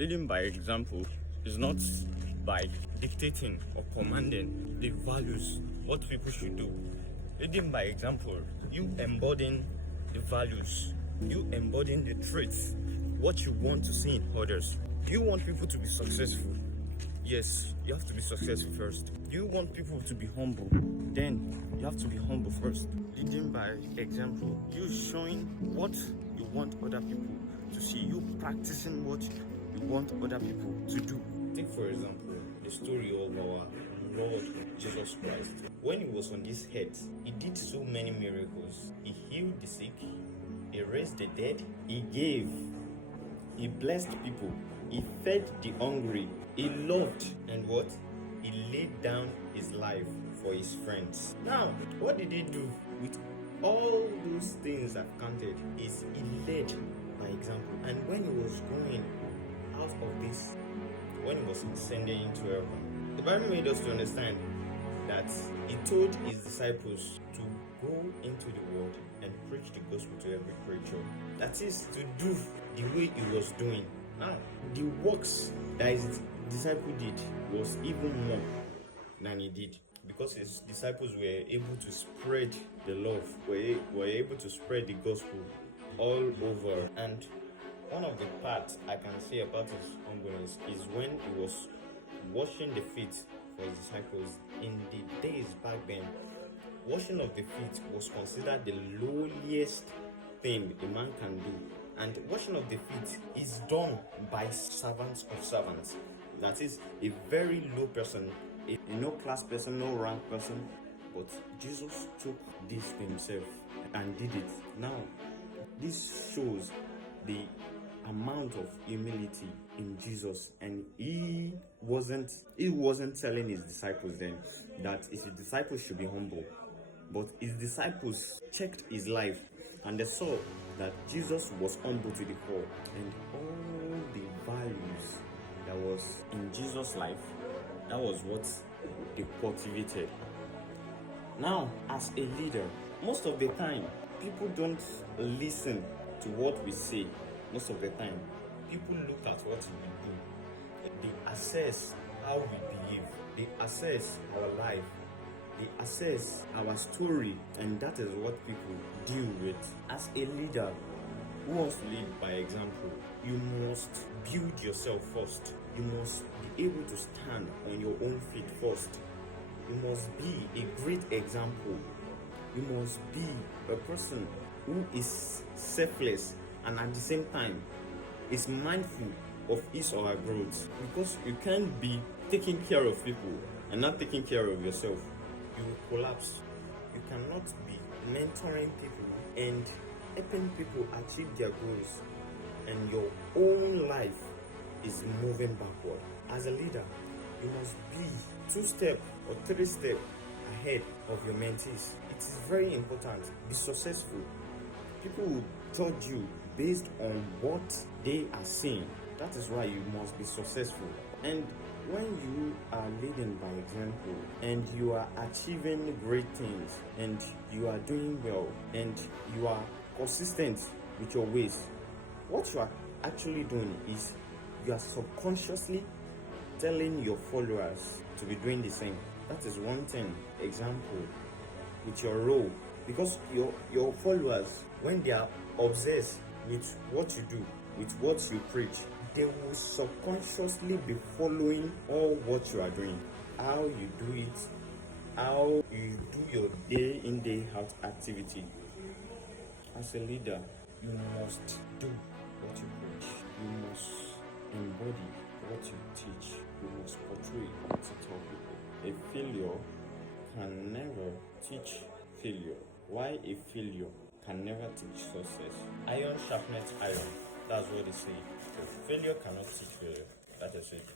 Leading by example is not by dictating or commanding the values, what people should do. Leading by example, you embodying the values, you embodying the traits, what you want to see in others. You want people to be successful. Yes, you have to be successful first. You want people to be humble. Then you have to be humble first. Leading by example, you showing what you want other people to see. You practicing what you want other people to do. Take for example the story of our Lord Jesus Christ. When he was on this earth, he did so many miracles. He healed the sick, he raised the dead, he gave, he blessed people, he fed the hungry, he loved, and what? He laid down his life for his friends. Now, what did he do with all those things I've counted? Is he led by example. And when he was going out of this, when he was ascending into heaven, the Bible made us to understand that he told his disciples to go into the world and preach the gospel to every creature. That is, to do the way he was doing. Now, the works that his disciple did was even more than he did, because his disciples were able to spread the love, were able to spread the gospel all over. And one of the parts I can say about his humbleness is when he was washing the feet for his disciples. In the days back then, washing of the feet was considered the lowliest thing a man can do. And washing of the feet is done by servants of servants. That is a very low person, a no class person, no rank person. But Jesus took this himself and did it. Now, this shows the amount of humility in Jesus, and he wasn't telling his disciples then that his disciples should be humble, but his disciples checked his life and they saw that Jesus was humble to the core, and all the values that was in Jesus' life, that was what they cultivated. Now, as a leader, most of the time people don't listen to what we say. Most of the time, people look at what we do. They assess how we behave. They assess our life. They assess our story. And that is what people deal with. As a leader who wants to lead by example, you must build yourself first. You must be able to stand on your own feet first. You must be a great example. You must be a person who is selfless and at the same time is mindful of his or her growth, because you can't be taking care of people and not taking care of yourself. You will collapse. You cannot be mentoring people and helping people achieve their goals and your own life is moving backward. As a leader, you must be 2 steps or 3 steps ahead of your mentees. It is very important. Be successful. People will judge you based on what they are seeing. That is why you must be successful. And when you are leading by example and you are achieving great things and you are doing well and you are consistent with your ways, what you are actually doing is you are subconsciously telling your followers to be doing the same. That is one thing. Example, with your role, because your followers, when they are obsessed with what you do, with what you preach, they will subconsciously be following all what you are doing, how you do it, how you do your day in day out activity. As a leader, you must do what you preach. You must embody what you teach. You must portray what you tell people. A failure can never teach failure. Why a failure can never teach success? Iron sharpens iron. That's what they say. So failure cannot teach failure. That is it.